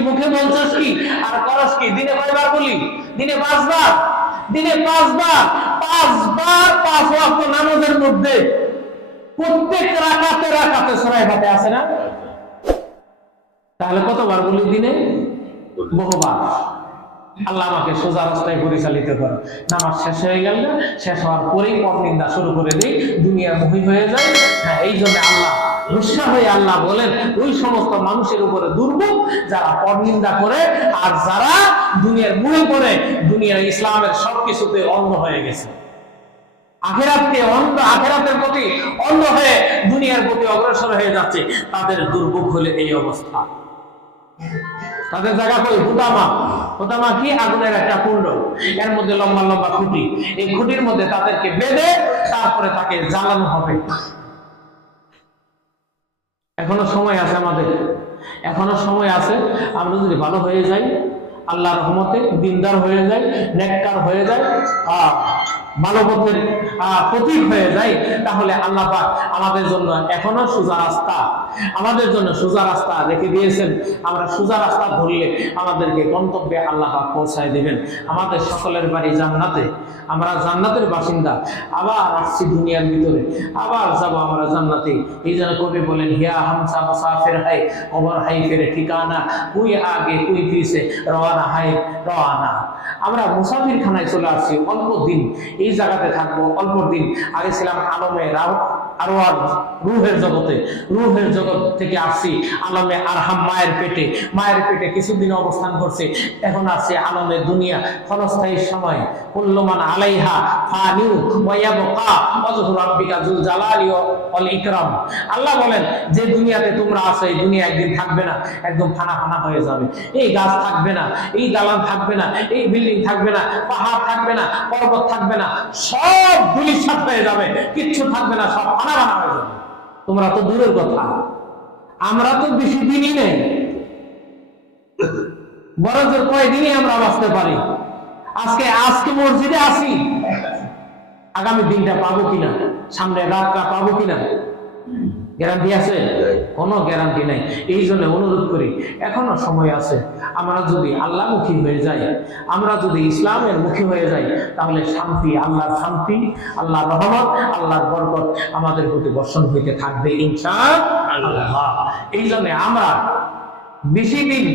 মুখে বলছস কি? আর করস কি? দিনে কয়বার বলি? দিনে পাঁচবার। দিনে পাঁচবার। পাঁচবার পাঁচ ওয়াক্ত নামাজের মধ্যে প্রত্যেক রাকাতে রাকাতে সরাই ফাতে আছে না? তাহলে কতবার বলি দিনে? বহুবার। আল্লাহ আমাকে সোজা রাস্তায় পরিচালিত করো। নামাজ শেষ হয়ে গেল শেষ হওয়ার পরেই পর নিন্দা শুরু করে দিই। দুনিয়ার মুহি হয়ে যায়। হ্যাঁ এই জন্য আল্লাহ রুষ্ঠা হয়ে আল্লাহ বলেন, ওই সমস্ত মানুষের উপরে দুর্ভোগ যারা পরনিন্দা করে আর যারা দুনিয়ার মুহে পড়ে, দুনিয়ার ইসলামের সবকিছুতে অন্ধ হয়ে গেছে। আখেরাতকে অন্ধ, আখেরাতের প্রতি অন্ধ হয়ে দুনিয়ার প্রতি অগ্রসর হয়ে যাচ্ছে, তাদের দুর্ভোগ হলে এই অবস্থা। তাদের জায়গা কই? হুতামা হুতামা কি? আগুনের একটা কুণ্ড। এর মধ্যে লম্বা লম্বা খুঁটি। এই খুঁটির মধ্যে তাদেরকে বেঁধে তারপরে তাকে জ্বালানো হবে। এখনও সময় আছে আমাদের। এখনও সময় আছে, আমরা যদি ভালো হয়ে যাই আল্লাহ রহমতে দিনদার হয়ে যায় নেককার হয়ে যায় আহ। আহ, প্রতীক হয়ে যায় তাহলে আল্লাহ আমাদের জন্য এখনও সোজা রাস্তা আমাদের জন্য সোজা রাস্তা রেখে দিয়েছেন। আমরা সোজা রাস্তা ধরলে আমাদেরকে গন্তব্যে আল্লাহ পৌঁছায় দিবেন। আমাদের সকলের বাড়ি জান্নাতে আমরা জান্নাতের বাসিন্দা। আবার আসছি দুনিয়ার ভিতরে আবার যাব আমরা জান্নাতে। এই জন্য কবি বলেন হিয়া হামসা মুসাফির হাই কবর হাই ফেরে ঠিকানা কুই আগে কুই পিছে রওয়ানা হাই রওয়ানা। আমরা মুসাফির খানায় চলে আসছি, অল্প দিন। এই জায়গাতে থাকব, অল্প দিন। আগে ছিলাম আলমে রাও রুহের জগতে, রুহের জগৎ থেকে আসছি আলমে আরহাম মায়ের পেটে। মায়ের পেটে কিছুদিন অবস্থান করছে, এখন আলমে দুনিয়া। ক্ষণস্থায়ী সময়, কুল্লমান আলাইহা ফানিউ ইকরাম। আল্লাহ বলেন, যে দুনিয়াতে তোমরা আছো, এই দুনিয়া একদিন থাকবে না, একদম ফানা ফানা হয়ে যাবে। এই গাছ থাকবে না, এই দালান থাকবে না, এই বিল্ডিং থাকবে না, পাহাড় থাকবে না, পর্বত থাকবে না, সব ধুলিসাৎ হয়ে যাবে, কিচ্ছু থাকবে না, সব তোমরা তো দূরের কথা। আমরা তো বেশি দিনই নেই। বরফের কয়দিনই আমরা বাঁচতে পারি। আজকে আজকে মসজিদে আসি। আগামী দিনটা পাবো কিনা? সামনে রাতটা পাবো কিনা? গ্যারান্টি আছে? কোনো গ্যারান্টি নাই। এই জন্য অনুরোধ করি এখনও সময় আছে আমরা যদি আল্লাহমুখী হয়ে যাই আমরা যদি ইসলামের মুখী হয়ে যাই তাহলে শান্তি আল্লাহর শান্তি আল্লাহর রহমত আল্লাহর বরকত আমাদের প্রতি বর্ষণ হইতে থাকবে ইনশা আল্লাহ। এই জন্য আমরা বেশি দিন